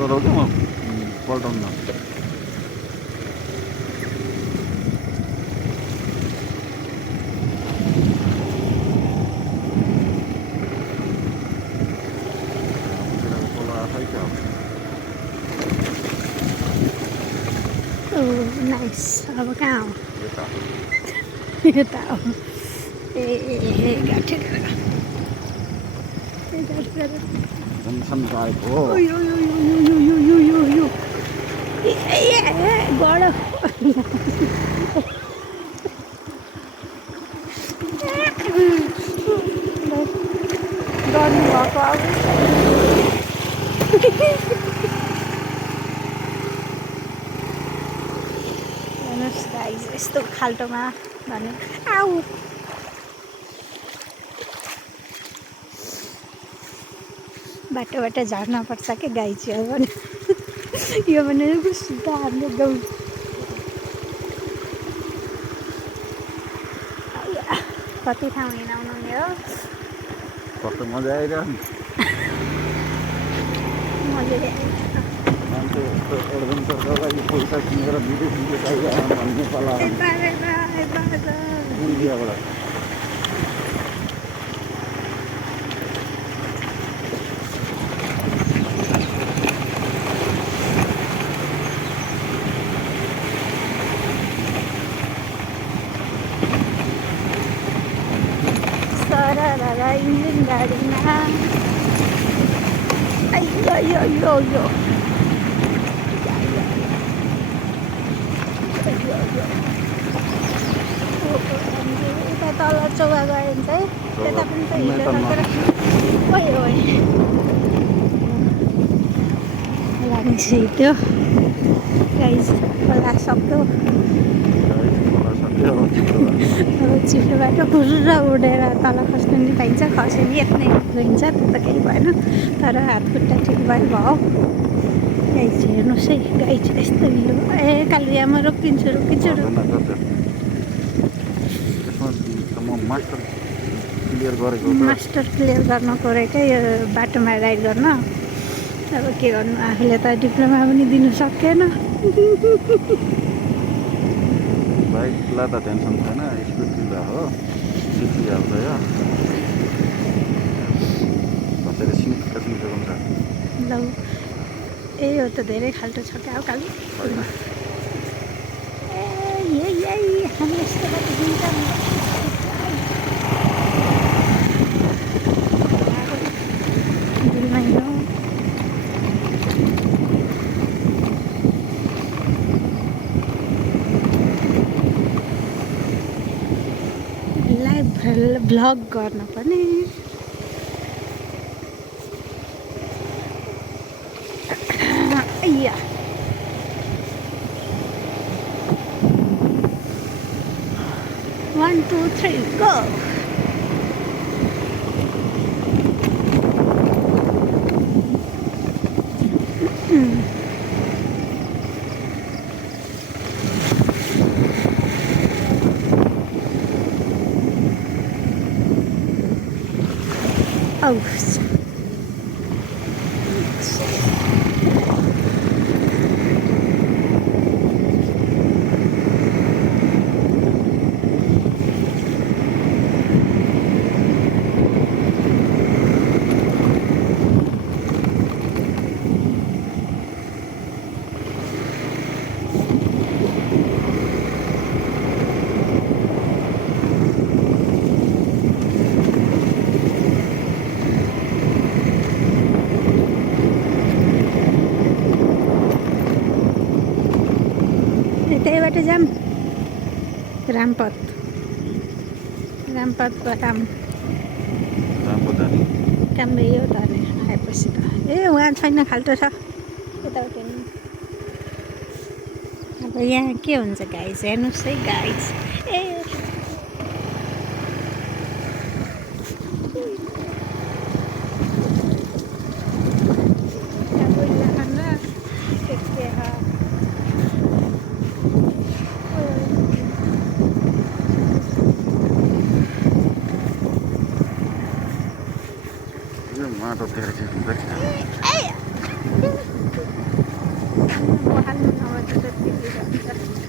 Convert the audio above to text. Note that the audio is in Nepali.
गरौँ क्या म पल्टाउनु नाइस अब कहाँ हो यता हो ए गाठी जङ्सन आएको हो गड गर्नु भएको अब हेर्नुहोस् गाइस यस्तो खाल्टोमा भने आऊ बाटोबाट झर्न पर्छ क्या गाई चाहिँ हो भने यो भने कस्तो हाम्रो गाउँ कति ठाउँ हिँडाउनु नि हो कस्तो मजा आइरह्यो मजाले मान्छे यस्तो एडभेन्चरको लागि पैसा किनेर विदेश आइरह्यो भन्ने पाला इन्डियाबाट इंजिन गाड़ी में यता तल चौगा गयो भने चाहिँ त्यता पनि त हिँडेर लाग्छ त्यो गाइस खोला सक्दो चिप्लो बाटो फुर्र उडेर तल खस्नु नि पाइन्छ खस्यो नि यत्नै गइन्छ त्यो त केही भएन तर हात खुट्टा ठिक भयो भयो गाई चाहिँ हेर्नुहोस् है गाई चाहिँ यस्तो ढिलो ए कालिया म रोकिदिन्छु मास्टर क्लियर गर्नको रहेछ यो बाटोमा राइड गर्न अब के गर्नु आफूले त डिप्लोमा पनि दिनु सकेन बाइकलाई त टेन्सन छैन स्कुटीलाई हो सिकिहाल्छ यो कसैले सिक्का हुन्छ ल ए यो त धेरै खाल्टो छ क्या कालु ए यही हामी यस्तो बाटो दिन्छ भ्लग गर्न पनि या 1 2 3 go Oh. त्यहीबाट जाम रामपथ कामै यो त आएपछि त ए वहाँ छैन खाल्टो छ यताबाट नि अब यहाँ के हुन्छ गाइस हेर्नुहोस् है गाइस ए माटो धेरै अब हाल्नु नभए त त्यति रहन्छ